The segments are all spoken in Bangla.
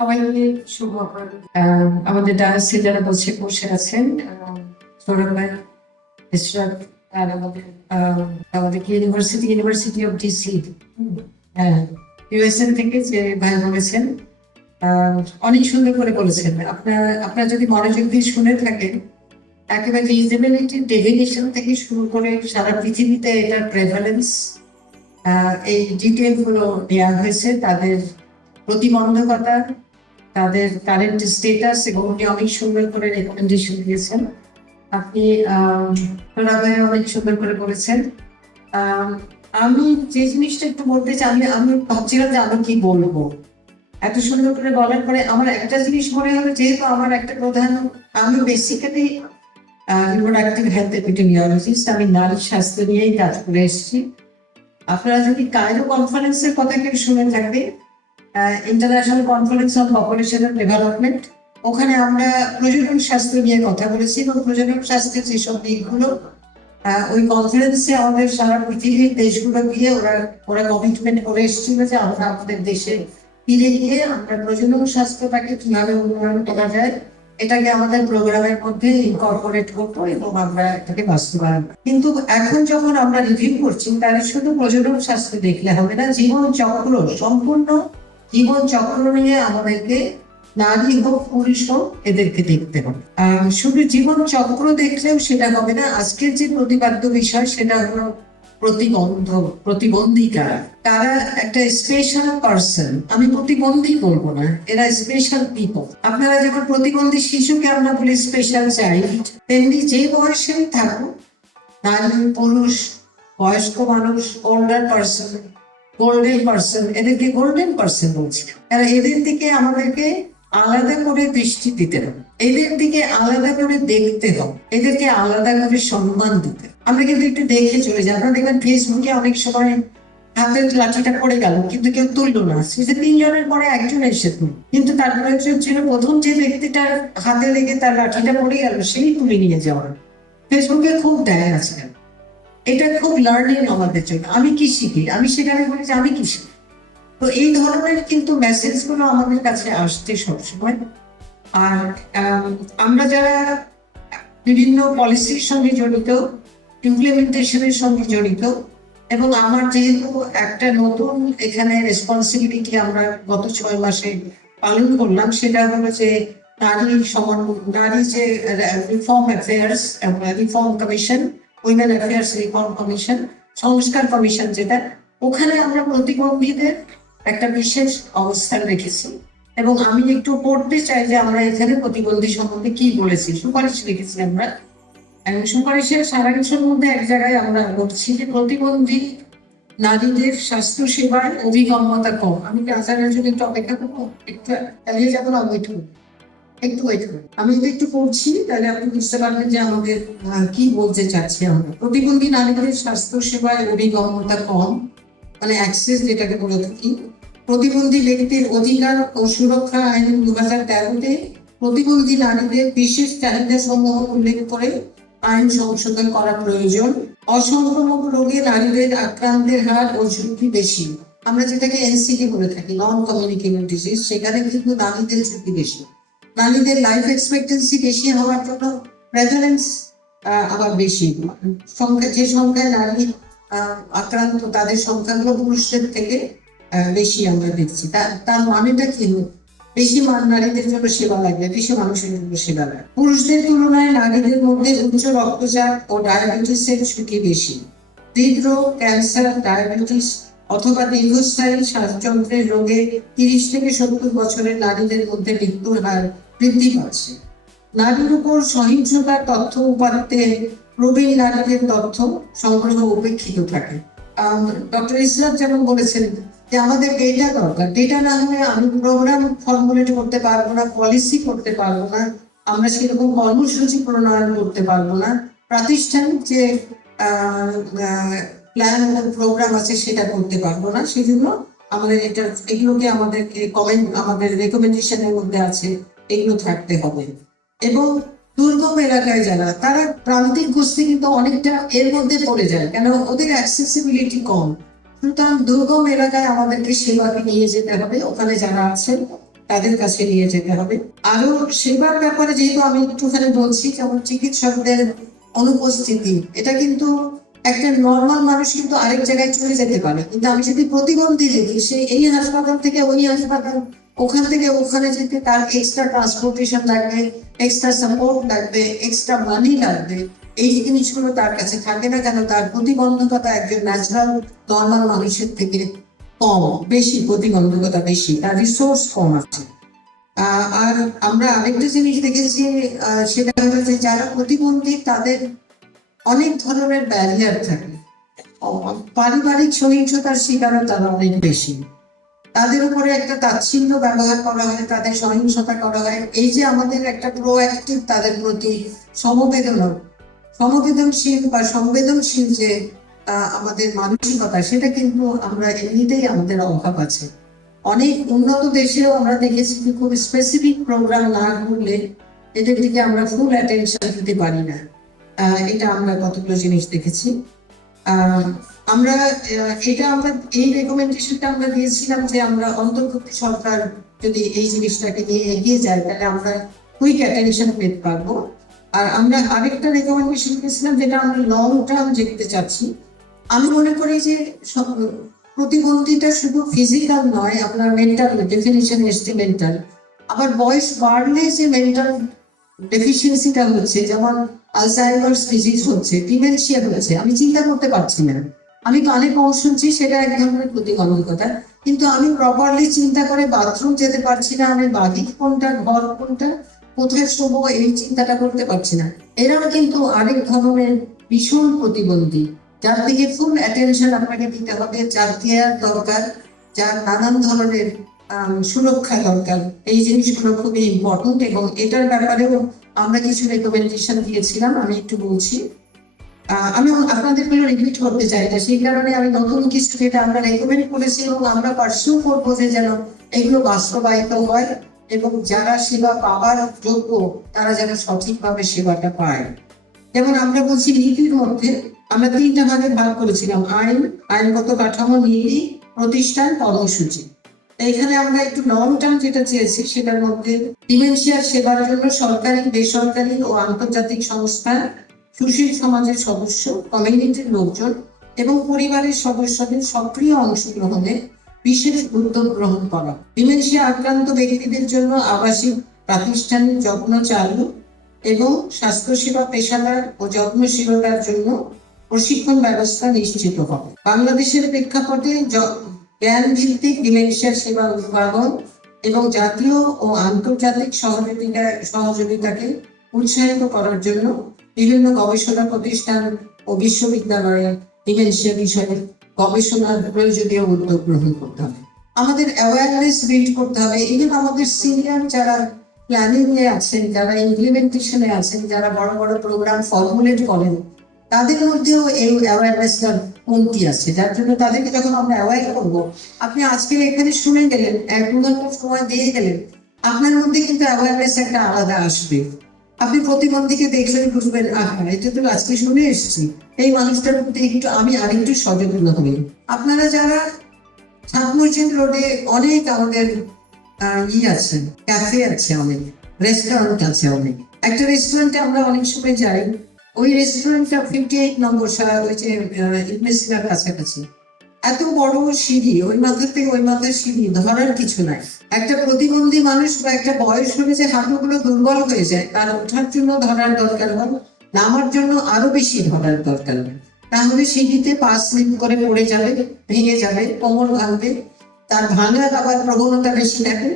সবাইকে শুভ অপরাহ্ন। আমাদের ডায়াসে যারা বসে আছেন, সৌরভ ভাই, ইসরাত, আর আমাদের ইউনিভার্সিটি অফ ডিসি, হ্যাঁ, ইউএসএন থেকে যে ভাই বলেছেন, অনেক সুন্দর করে বলেছেন। আপনারা যদি মনোযোগ দিয়ে শুনে থাকেন, একেবারে ডিসেবিলিটির ডেফিনিশন থেকে শুরু করে সারা পৃথিবীতে এটার প্রেভালেন্স, এই ডিটেল গুলো দেওয়া হয়েছে, তাদের প্রতিবন্ধকতা, তাদের কারেন্ট স্টেটাস, এবং উনি অনেক সুন্দর করে রেকমেন্ডেশন দিয়েছেন। আপনি অনেক সুন্দর করে বলেছেন। আমি যে জিনিসটা একটু বলতে চাই, আমি ভাবছিলাম যে আমি কি বলবো। এত সুন্দর করে বলার পরে আমার একটা জিনিস মনে হলো, যেহেতু আমার একটা প্রধান, আমি বেসিক্যালি রিপ্রোডাক্টিভ হেলথ এপিডেমিওলজিস্ট, আমি নারী স্বাস্থ্য নিয়েই কাজ করে এসেছি। আপনারা যদি কায়রো কনফারেন্সের কথা কেউ শুনে থাকবে, international conference on population development, ওখানে আমরা প্রজনন স্বাস্থ্য নিয়ে কথা বলেছি, এবং প্রজনন স্বাস্থ্যের যেসব দিকগুলো ওই কনফারেন্সে আমাদের সারা পৃথিবীর দেশগুলো গিয়ে ওরা কমিটমেন্ট করে এসেছিল যে আমরা আমাদের দেশে ফিরে গিয়ে আমরা প্রজনন স্বাস্থ্যটাকে কিভাবে উন্নয়ন করা যায় এটাকে আমাদের প্রোগ্রামের মধ্যে ইনকর্পোরেট করবো এবং আমরা এটাকে বাস্তবায়ন। কিন্তু এখন যখন আমরা রিভিউ করছি, তাহলে শুধু প্রজনন স্বাস্থ্য দেখলে হবে না, জীবন চক্র, সম্পূর্ণ জীবন চক্র নিয়ে আমাদেরকে, নারী হোক পুরুষ হোক, এদেরকে দেখতে হবে। শুধু জীবন চক্র দেখলেও সেটা হবে না। আজকের যে প্রতিপাদ্য বিষয় সেটা হলো প্রতিবন্ধিকা। তারা একটা স্পেশাল পার্সন, আমি প্রতিবন্ধী বলবো না, এরা স্পেশাল পিপল। আপনারা যখন প্রতিবন্ধী শিশুকে আমরা বলি স্পেশাল চাইল্ড, তেমনি যে বয়সেই থাকুক, নারী পুরুষ, বয়স্ক মানুষ, ওল্ডার পার্সন, গোল্ডেন পার্সন, এদেরকে গোল্ডেন পার্সন বলছি। কারণ এদের দিকে আমাদেরকে আলাদা করে দৃষ্টি দিতে হবে, এদের দিকে আলাদা করে দেখতে হবে, এদেরকে আলাদা করে সম্মান দিতে। আমরা কিন্তু একটু দেখে চলে যাই। আপনারা দেখবেন ফেসবুকে অনেক সময় হাতের লাঠিটা পড়ে গেল, কিন্তু কেউ তুললো না, সে 3 জনের পরে একজন এসে তুল, কিন্তু তার প্রয়োজন ছিল প্রথম যে ব্যক্তিটার হাতে লেগে তার লাঠিটা পড়ে গেল সেই তুলে নিয়ে যাওয়ার। ফেসবুকে খুব দেয় আছে, এটা খুব লার্নিং আমাদের জন্য। আমি কি শিখি, আমি সেখানে বলি যে আমি কি শিখি। তো এই ধরনের কিন্তু মেসেজ গুলো আমাদের কাছে আসছে সবসময়। আর আমরা যারা বিভিন্ন পলিসির সঙ্গে জড়িত, ইমপ্লিমেন্টেশনের সঙ্গে জড়িত, এবং আমার যেহেতু একটা নতুন এখানে রেসপন্সিবিলিটি আমরা গত 6 মাসে পালন করলাম, সেটা হলো যে নারী যে reform affairs, reform commission, women affairs reform commission, সংস্কার কমিশন যেটা, ওখানে আমরা প্রতিবন্ধীদের একটা বিশেষ অবস্থান রেখেছি। এবং আমি একটু পড়তে চাই যে আমরা এখানে প্রতিবন্ধী সম্বন্ধে কি বলেছি। সুপারিশ লিখেছি আমরা, এবং সুপারিশের সারা কিছুর মধ্যে এক জায়গায় আমরা বলছি যে প্রতিবন্ধী নারীদের স্বাস্থ্য সেবার অভিগম্যতা কম। আমি কি আচারের জন্য একটু অপেক্ষা করবো, একটু চালিয়ে যাবো না, একটু ওয়েট করুন। আমি যদি একটু পড়ছি তাহলে আপনি বুঝতে পারবেন যে আমাদের কি বলতে চাচ্ছি আমরা। প্রতিবন্ধী নারীদের স্বাস্থ্য সেবায় অভিগম্যতা কম, মানে অ্যাক্সেস যেটাকে বলে থাকি। প্রতিবন্ধী ব্যক্তির অধিকার ও সুরক্ষা আইন 2013-তে প্রতিবন্ধী নারীদের বিশেষ চাহিদা সমূহ উল্লেখ করে আইন সংশোধন করা প্রয়োজন। অসংক্রামক রোগে নারীদের আক্রান্তের হার ও ঝুঁকি বেশি, আমরা যেটাকে এনসিডি বলে থাকি, নন কমিউনিকেবল ডিজিজ, সেখানে কিন্তু নারীদের ঝুঁকি বেশি। নারীদের লাইফ এক্সপেক্টেন্সি বেশি হওয়ার জন্য প্রেভালেন্স আবার বেশি। যে সংখ্যায় নারী আক্রান্ত, তাদের সংখ্যাগুলো পুরুষদের থেকে বেশি আমরা দেখছি। তার মানেটা কি? বেশি নারীদের জন্য সেবা লাগবে, বেশি মানুষের জন্য সেবা লাগবে। পুরুষদের তুলনায় নারীদের মধ্যে উচ্চ রক্তচাপ ও ডায়াবেটিসের ঝুঁকি বেশি। হৃদরোগ, ক্যান্সার, ডায়াবেটিস অথবা দীর্ঘস্থায়ী শ্বাসযন্ত্রের রোগে 30 থেকে 70 বছরের নারীদের মধ্যে মৃত্যুর হার বৃদ্ধি পাচ্ছে। নারীর উপর সহিংসতার তথ্য উপাত্তে প্রবীণ নারীদের তথ্য সংগ্রহ উপেক্ষিত থাকে। ডক্টর ইসরাত যেমন বলেছেন যে আমাদের ডেটা দরকার, ডেটা না হলে আমি প্রোগ্রাম ফর্মুলেট করতে পারবো না, পলিসি করতে পারবো না, আমরা সেরকম কর্মসূচি প্রণয়ন করতে পারবো না, প্রাতিষ্ঠানিক যে প্ল্যান এবং প্রোগ্রাম আছে সেটা করতে পারবো না। সেই জন্য আমাদের এগুলোকে আমাদেরকে আমাদের রেকমেন্ডেশনের মধ্যে আছে, এগুলো থাকতে হবে। এবং দুর্গম এলাকায় যারা, তারা প্রান্তিক গোষ্ঠী কিন্তু অনেকটা এর মধ্যে পড়ে যায়, কেন ওদের অ্যাক্সেসিবিলিটি কম। সুতরাং দুর্গম এলাকায় আমাদেরকে সেবাকে নিয়ে যেতে হবে। ওখানে যারা আছেন তাদের কাছে নিয়ে যেতে হবে। আরো সেবার ব্যাপারে যেহেতু আমি একটুখানি বলছি, যেমন চিকিৎসকদের অনুপস্থিতি, এটা কিন্তু একটা নর্মাল মানুষ কিন্তু আরেক জায়গায় চলে যেতে পারে, কিন্তু আমি যদি প্রতিবন্ধী দেখি, সে এই হাসপাতাল থেকে ওই হাসপাতাল, ওখান থেকে ওখানে যেতে তার এক্সট্রা ট্রান্সপোর্টেশন লাগবে, এক্সট্রা সাপোর্ট লাগবে, এক্সট্রা মানি লাগবে। এই জিনিসগুলো তার কাছে থাকে না, কেন তার প্রতিবন্ধকতা একজন ন্যাচারাল নর্মাল মানুষের থেকে কম, বেশি প্রতিবন্ধকতা বেশি, তার রিসোর্স কম আছে। আর আমরা আরেকটা জিনিস দেখেছি, সেটা হচ্ছে যারা প্রতিবন্ধী তাদের অনেক ধরনের ব্যারিয়ার থাকে। পারিবারিক সহিংসতার শিকারও তারা অনেক বেশি, তাদের উপরে একটা তাচ্ছিল্য ব্যবহার করা হয়, তাদের সহিংসতা করা হয়। এই যে আমাদের একটা প্রোঅ্যাক্টিভ তাদের প্রতি সংবেদনশীল বা সংবেদনশীল যে আমাদের মানসিকতা, সেটা কিন্তু আমরা এমনিতেই আমাদের অভাব আছে। অনেক উন্নত দেশেও আমরা দেখেছি যে খুব স্পেসিফিক প্রোগ্রাম না করলে এদের দিকে আমরা ফুল অ্যাটেনশন দিতে পারি না। এটা আমরা কতগুলো জিনিস দেখেছি। আমরা এই রেকমেন্ডেশনটা আমরা দিয়েছিলাম যে আমরা অন্তর্বর্তী সরকার যদি এই জিনিসটাকে নিয়ে এগিয়ে যায়, তাহলে আমরা কুইক অ্যাটেনশন পেতে পারবো। আর আমরা আরেকটা রেকমেন্ডেশন দিয়েছিলাম, যেটা আমরা লং টার্ম যেতে চাচ্ছি। আমি মনে করি যে প্রতিবন্ধিতা শুধু ফিজিক্যাল নয়, আপনার মেন্টাল ডেফিনিশন এসছে মেন্টাল। আবার বয়স বাড়লে যে মেন্টাল ডেফিসিয়েন্সিটা হচ্ছে, যেমন আলজাইমার্স ডিজিজ হচ্ছে, ডিমেনশিয়া হচ্ছে, আমি চিন্তা করতে পারছি না, আমি কানে কম শুনছি, সেটা এক ধরনের প্রতিবন্ধকতা। কিন্তু আমি প্রপারলি চিন্তা করে বাথরুম যেতে পারছি না, আমি বাড়ি কোনটা, ঘর কোনটা, কোথায় শোবো, এই চিন্তাটা করতে পারছি না। এরাও কিন্তু আরেক ধরনের ভীষণ প্রতিবন্ধী, যার দিকে ফুল অ্যাটেনশন আপনাকে দিতে হবে, যার কেয়ার দরকার, যার নানান ধরনের সুরক্ষা দরকার। এই জিনিসগুলো খুবই ইম্পর্টেন্ট, এবং এটার ব্যাপারেও আমরা কিছু রেকমেন্ডেশন দিয়েছিলাম, আমি একটু বলছি। আমি আপনাদেরকে রিপিট করতে চাই না, সেই কারণে আমি নতুন কিছু যেটা আমরা রেকমেন্ড করেছি এবং আমরা পার্সিউ করবো যে যেন এগুলো বাস্তবায়িত হয়, এবং যারা সেবা পাওয়ার যোগ্য তারা যেন সঠিকভাবে সেবাটা পায়। যেমন আমরা বলছি নীতির মধ্যে আমরা 3টা ভাগে ভাগ করেছিলাম: আইনগত কাঠামো, নীতি, প্রতিষ্ঠান, কর্মসূচি। এখানে আমরা একটু লং টার্ম যেটা চেয়েছি, সেটার মধ্যে ডিমেনশিয়ার সেবার জন্য সরকারি, বেসরকারি ও আন্তর্জাতিক সংস্থা, সুশীল সমাজের সদস্য, কমিউনিটির লোকজন এবং পরিবারের সদস্যদের সক্রিয় অংশগ্রহণে বিশেষ উদ্যোগ গ্রহণ করা। ডিমেনশিয়া আক্রান্ত ব্যক্তিদের জন্য আবাসিক, প্রাতিষ্ঠানিক যত্ন চালু এবং স্বাস্থ্যসেবা পেশাদার ও যত্নশীলতার জন্য প্রশিক্ষণ ব্যবস্থা নিশ্চিত হবে। বাংলাদেশের প্রেক্ষাপটে জ্ঞান ভিত্তিক ডিমেনশিয়া সেবা উদ্ভাবন এবং জাতীয় ও আন্তর্জাতিক সহযোগিতাকে উৎসাহিত করার জন্য বিভিন্ন গবেষণা প্রতিষ্ঠান ও বিশ্ববিদ্যালয়ে ডিমেনশিয়া বিষয়ে গবেষণার প্রয়োজনীয় উদ্যোগ গ্রহণ করতে হবে। আমাদের অ্যাওয়ারনেস বিল্ড করতে হবে। ইভেন আমাদের সিনিয়র যারা প্ল্যানিং এ আছেন, যারা ইমপ্লিমেন্টেশনে আছেন, যারা বড় বড় প্রোগ্রাম ফর্মুলেট করেন, তাদের মধ্যেও এই অ্যাওয়ারনেসটার কমতি আছে, যার জন্য তাদেরকে যখন আমরা অ্যাওয়ার করবো, আপনি আজকে এখানে শুনে গেলেন, 1-2 ঘন্টা সময় দিয়ে গেলেন, আপনার মধ্যে কিন্তু অ্যাওয়ারনেস একটা আলাদা আসবে। আপনি প্রতিবন্ধীকে দেখলেন, বুঝবেন, এটা তো আজকে শুনে এসেছি, এই মানুষটার প্রতি একটু আমি আরেকটু সচেতন হই। আপনারা যারা ঠাকুরচন্দ রোডে অনেক আমাদের আছে, ক্যাফে আছে, অনেক রেস্টুরেন্ট আছে, অনেক। একটা রেস্টুরেন্টে আমরা অনেক সময় যাই, ওই রেস্টুরেন্টটা 58 নম্বর ওই যে ইউনিভার্সিটির কাছাকাছি, এত বড় সিঁড়ি, ওই মাথা থেকে ওই মাথার সিঁড়ি, ধরার কিছু নাই। একটা প্রতিবন্ধী মানুষ বা একটা বয়স হলে যে হাঁটুগুলো দুর্বল হয়ে যায়, তার ওঠার জন্য ধরার দরকার হয়, নামার জন্য আরো বেশি ধরার দরকার হয়। তাহলে সিঁড়িতে পা স্লিপ করে পড়ে যাবে, ভেঙে যাবে, কোমর ভাঙবে, তার ভাঙার আবার প্রবণতা বেশি থাকে,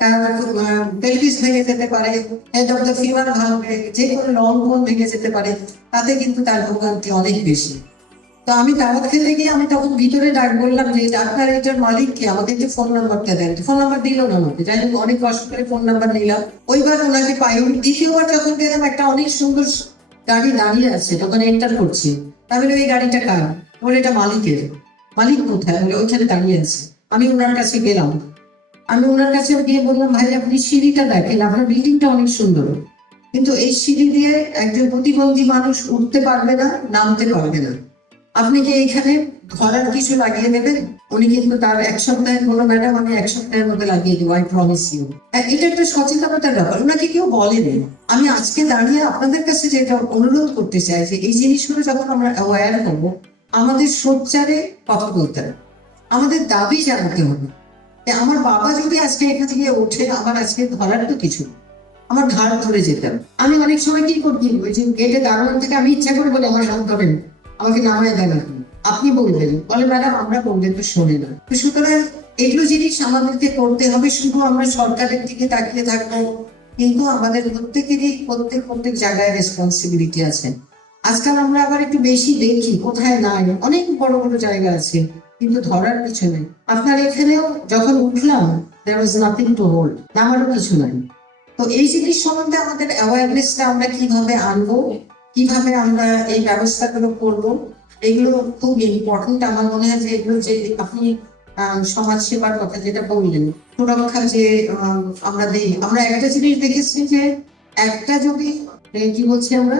তার পেলভিস ভেঙে যেতে পারে, হেড অফ দ্য ফিমার ভাঙবে, যে কোনো লং বোন ভেঙে যেতে পারে, তাতে কিন্তু তার ভোগান্তি অনেক বেশি। তো আমি দাওয়াত খেতে গিয়ে আমি তখন ভিতরে ডাক বললাম যে আপনার এটার মালিককে, আমাকে একটু ফোন নাম্বারটা দেন। ফোন নাম্বার দিল না আমাকে, যাই হোক অনেক কষ্ট করে ফোন নাম্বার নিলাম, ওইবার ওনাকে পাইনি। দ্বিতীয়বার যখন গেলাম, একটা অনেক সুন্দর গাড়ি দাঁড়িয়ে আছে, তখন এন্টার করছি, তাহলে ওই গাড়িটা কার? বলে এটা মালিকের। মালিক কোথায়? বলে ওইখানে দাঁড়িয়ে আছে। আমি ওনার কাছে গেলাম, আমি ওনার কাছে গিয়ে বললাম, ভাই আপনি সিঁড়িটা দেখেন, আপনার বিল্ডিংটা অনেক সুন্দর, কিন্তু এই সিঁড়ি দিয়ে একজন প্রতিবন্ধী মানুষ উঠতে পারবে না, নামতে পারবে না। আপনি কি এখানে ধরার কিছু লাগিয়ে দেবেন? উনি কিন্তু তার 1 সপ্তাহের কোনো ম্যাডাম আমি 1 সপ্তাহের মধ্যে লাগিয়ে দেবো, আই প্রমিস ইউ। এটা একটা সচেতনতার ব্যাপার, ওনাকে কেউ বলেনি। আমি আজকে দাঁড়িয়ে আপনাদের কাছে যেটা অনুরোধ করতে চাই যে এই জিনিসগুলো যখন আমরা অ্যাওয়্যার হবো, আমাদের সোচ্চারে কথা বলতে হবে, আমাদের দাবি জানাতে হবে। আমার বাবা যদি আজকে এখান থেকে ওঠে, আমার আজকে ধরার তো কিছু নেই। আমার ঘাড় ধরে যেতাম। আমি অনেক সময় কি করছি, ওই যে গেটে দাঁড়ানো থেকে আমি ইচ্ছা করে বলি আমার হাত ধরেন, আমাকে নামায় দেন আপনি বলবেন, বলে ম্যাডাম আমরা বললে তো শোনে না। তো সুতরাং এগুলো জিনিস আমাদেরকে করতে হবে। শুধু আমরা সরকারের দিকে তাকিয়ে থাকবো, কিন্তু আমাদের প্রত্যেকেরই প্রত্যেক জায়গায় রেসপন্সিবিলিটি আছে। আজকাল আমরা আবার একটু বেশি দেখি, কোথায় নাই, অনেক বড় বড় জায়গা আছে কিন্তু ধরার কিছু নেই। আপনার এখানেও যখন উঠলাম, there was nothing to hold, নামারও কিছু নাই। তো এই জিনিস সম্বন্ধে আমাদের অ্যাওয়ারনেসটা আমরা কিভাবে আনবো, কিভাবে আমরা এই ব্যবস্থাগুলো করবো, এগুলো খুব ইম্পর্টেন্ট। আমার মনে হয় যে এগুলো যে আপনি সমাজ সেবার কথা যেটা বললেন, সুরক্ষা যে আমরা দিই, আমরা একটা জিনিস দেখেছি যে একটা যদি কি বলছি আমরা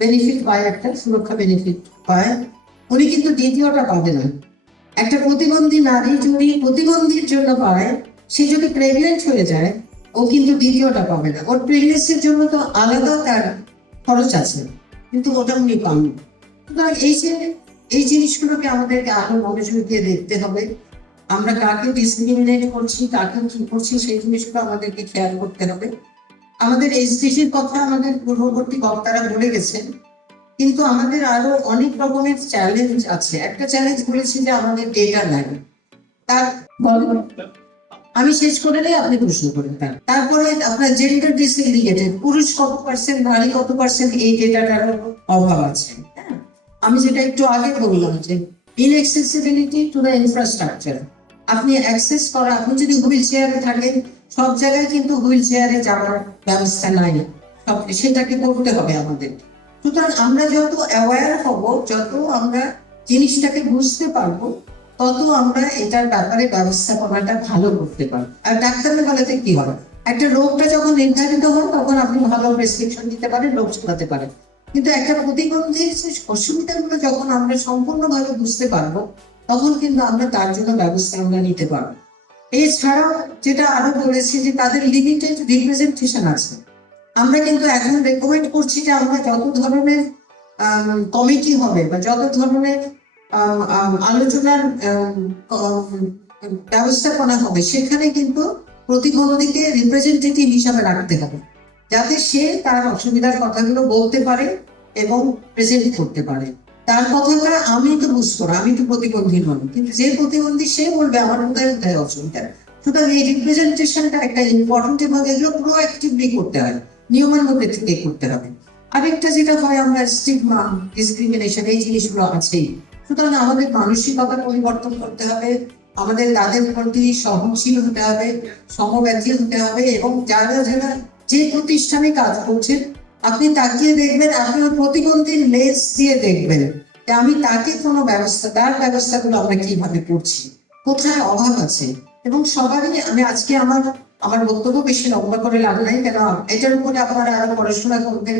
বেনিফিট পায়, একটা সুরক্ষা বেনিফিট পায়, উনি কিন্তু দ্বিতীয়টা পাবে না। একটা প্রতিবন্ধী নারী যদি প্রতিবন্ধীর জন্য পায়, সে যদি প্রেগনেন্ট হয়ে যায়, ও কিন্তু দ্বিতীয়টা পাবে না। ওর প্রেগনেন্সির জন্য তো আলাদা তার খরচ আছে, কিন্তু ওটা উনি পান না। সুতরাং এই জিনিসগুলোকে আমাদেরকে আরো মনোযোগ দিয়ে দেখতে হবে। আমরা কাকে ডিসক্রিমিনেট করছি, কাকে কি করছি, সেই জিনিসগুলো আমাদেরকে খেয়াল করতে হবে। আমাদের এসডিজির কথা আমাদের পূর্ববর্তী বক্তারা বলে গেছেন, কিন্তু আমাদের আরো অনেক রকমের চ্যালেঞ্জ আছে। একটা চ্যালেঞ্জ বলেছি যে আমাদের ডেটা নাই। তার আমি শেষ করে নেই, আপনি প্রশ্ন করেন। তারপরে আপনার জেন্ডার ডিসএগ্রিগেটেড, পুরুষ কত পার্সেন্ট, নারী কত পার্সেন্ট, এই ডেটাটার অভাব আছে। আমি যেটা একটু আগে বললাম যে ইনএক্সেসিবিলিটি টু দ্য ইনফ্রাস্ট্রাকচার, আপনি অ্যাক্সেস করা, আপনি যদি হুইল চেয়ারে থাকেন, সব জায়গায় কিন্তু হুইল চেয়ারে যাওয়ার ব্যবস্থা নাই, সেটাকে করতে হবে আমাদের। সুতরাং আমরা যত অ্যাওয়্যার হব, যত আমরা জিনিসটাকে বুঝতে পারবো, তত আমরা এটার ব্যাপারে ব্যবস্থাপনাটা ভালো করতে পারবো। আর ডাক্তারের বেলাতে কি হয়, একটা রোগটা যখন নির্ধারিত হয় তখন আপনি ভালো প্রেসক্রিপশন দিতে পারেন, রোগ চালাতে পারেন। কিন্তু একটা প্রতিবন্ধীর অসুবিধাগুলো যখন আমরা সম্পূর্ণভাবে বুঝতে পারবো, তখন কিন্তু আমরা তার জন্য ব্যবস্থা আমরা নিতে পারবো। এছাড়াও যেটা আরো বলেছি যে তাদের লিমিটেড রিপ্রেজেন্টেশন আছে। আমরা কিন্তু এখন রেকমেন্ড করছি যে আমরা যত ধরনের কমিটি হবে বা যত ধরনের আলোচনার ব্যবস্থাপনা হবে, সেখানে কিন্তু প্রতিবন্ধীকে রিপ্রেজেন্টেটিভ হিসাবে রাখতে হবে, যাতে সে তার অসুবিধার কথাগুলো বলতে পারে এবং প্রেজেন্ট করতে পারে। তার কথাটা আমি তো বুঝবো না, আমি তো প্রতিবন্ধী নই, কিন্তু যে প্রতিবন্ধী সে বলবে আমার কোথায় কোথায় অসুবিধা। সুতরাং এই রিপ্রেজেন্টেশনটা একটা ইম্পর্টেন্ট, এবং এগুলো প্রোঅ্যাক্টিভলি করতে হয়, নিয়মের মধ্যে থেকে করতে হবে। আরেকটা যেটা হয়, আমরা স্টিগমা, ডিসক্রিমিনেশন, এই জিনিসগুলো আছেই। সুতরাং আমাদের মানসিকতা পরিবর্তন করতে হবে, আমাদের তাদের প্রতি সহনশীল হতে হবে, সমব্যথী হতে হবে, এবং যারা যারা যে প্রতিষ্ঠানে কাজ করছেন, আপনি তাকিয়ে দেখবেন, আপনি প্রতিবন্ধীর লেন্স দিয়ে দেখবেন যে আমি তাকে কোনো ব্যবস্থা, তার ব্যবস্থাগুলো আমরা কিভাবে করছি, কোথায় অভাব আছে। এবং সবারই, আমি আজকে আমার বক্তব্য বেশি লম্বা করে লাভ নাই, কেন এটার উপরে আপনারা আরো পড়াশোনা করবেন।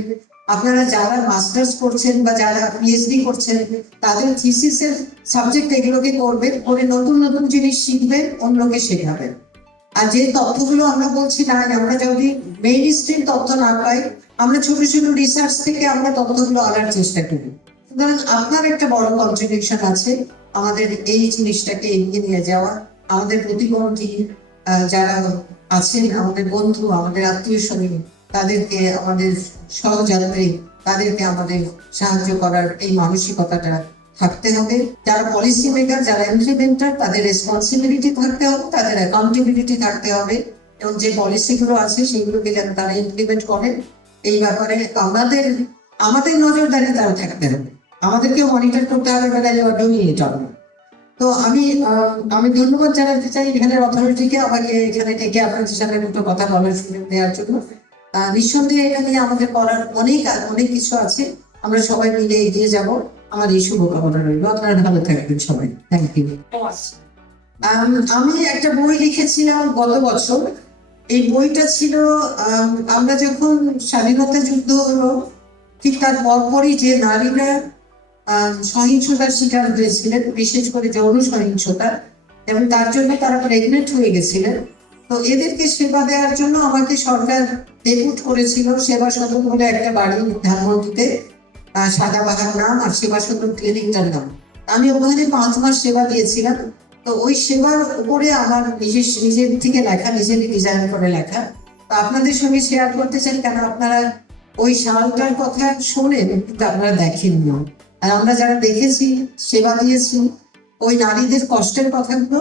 আপনারা যারা মাস্টার্স করছেন বা যারা পিএইচডি করছেন, তাদের থিসিসের সাবজেক্ট এগুলোকে করবেন, করে নতুন নতুন জিনিস শিখবেন, অন্যকে শেখাবেন। আর যে তথ্যগুলো আমরা বলছি না, আমরা যদি মেইন স্ট্রিম তথ্য না পাই, আমরা ছোট ছোট রিসার্চ থেকে আমরা তথ্যগুলো আনার চেষ্টা করি। সুতরাং আপনার একটা বড় কন্ট্রিবিউশন আছে আমাদের এই জিনিসটাকে এগিয়ে নিয়ে যাওয়া। আমাদের প্রতিবন্ধী যারা আছেন, আমাদের বন্ধু, আমাদের আত্মীয় স্বজন, তাদেরকে, আমাদের সহযাত্রী, তাদেরকে আমাদের সাহায্য করার এই মানসিকতাটা থাকতে হবে। যারা পলিসি মেকার, যারা ইমপ্লিমেন্টার, তাদের রেসপন্সিবিলিটি থাকতে হবে, তাদের অ্যাকাউন্টেবিলিটি থাকতে হবে, এবং যে পলিসিগুলো আছে সেগুলোকে যেন তারা ইমপ্লিমেন্ট করেন, এই ব্যাপারে আমাদের নজরদারি তারা থাকতে হবে, আমাদেরকে মনিটর করতে হবে, তো আমি ধন্যবাদ জানাতে চাই এখানের অথরিটিকে, আমাকে এখানে ডেকে আপনাদের সাথে দুটো কথা বলার সুযোগ দেওয়ার জন্য। নিঃসন্দেহে এটা নিয়ে আমাদের করার অনেক কিছু আছে, আমরা সবাই মিলে এগিয়ে যাব। আমার এই শুভকামনা রইল, আপনারা ভালো থাকবেন সবাই। Thank you. আমি একটা বই লিখেছিলাম গত বছর। এই বইটা ছিল আমরা যখন স্বাধীনতা যুদ্ধ হলো, ঠিক তার পরপরই যে নারীরা সহিংসতার শিকার হয়েছিলেন, বিশেষ করে যৌন সহিংসতা, এবং তার জন্য তারা প্রেগনেন্ট হয়ে গেছিলেন। তো এদেরকে সেবা দেওয়ার জন্য আমাকে সরকার ডেপুট করেছিল সেবা সদন বলে একটা বাড়ি ধানমন্ডিতে, সাদাবাহার নাম, আর সেবা সদন ক্লিনিকটার নাম। আমি ওখানে 5 মাস সেবা দিয়েছিলাম। তো ওই সেবার উপরে আমার নিজের থেকে লেখা, নিজেরই ডিজাইন করে লেখা। তো আপনাদের সঙ্গে শেয়ার করতে চাই, কেন আপনারা ওই শালটার কথা শোনেন কিন্তু আপনারা দেখেন না। আর আমরা যারা দেখেছি, সেবা দিয়েছি, ওই নারীদের কষ্টের কথাগুলো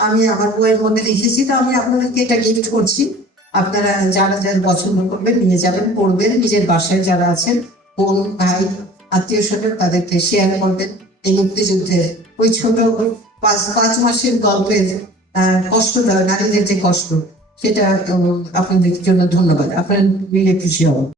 আমি আমার বইয়ের মধ্যে লিখেছি। তো আমি আপনাদেরকে এটা গিফট করছি। আপনারা যারা যারা পছন্দ করবেন নিয়ে যাবেন, পড়বেন, নিজের বাসায় যারা আছেন, বোন ভাই আত্মীয় স্বজন, তাদেরকে শেয়ার করবেন। এই মুক্তিযুদ্ধে ওই ছোট 5 মাসের গল্পের কষ্টটা, নারীদের যে কষ্ট, সেটা আপনাদের জন্য ধন্যবাদ। আপনারা মিলে খুশি হব।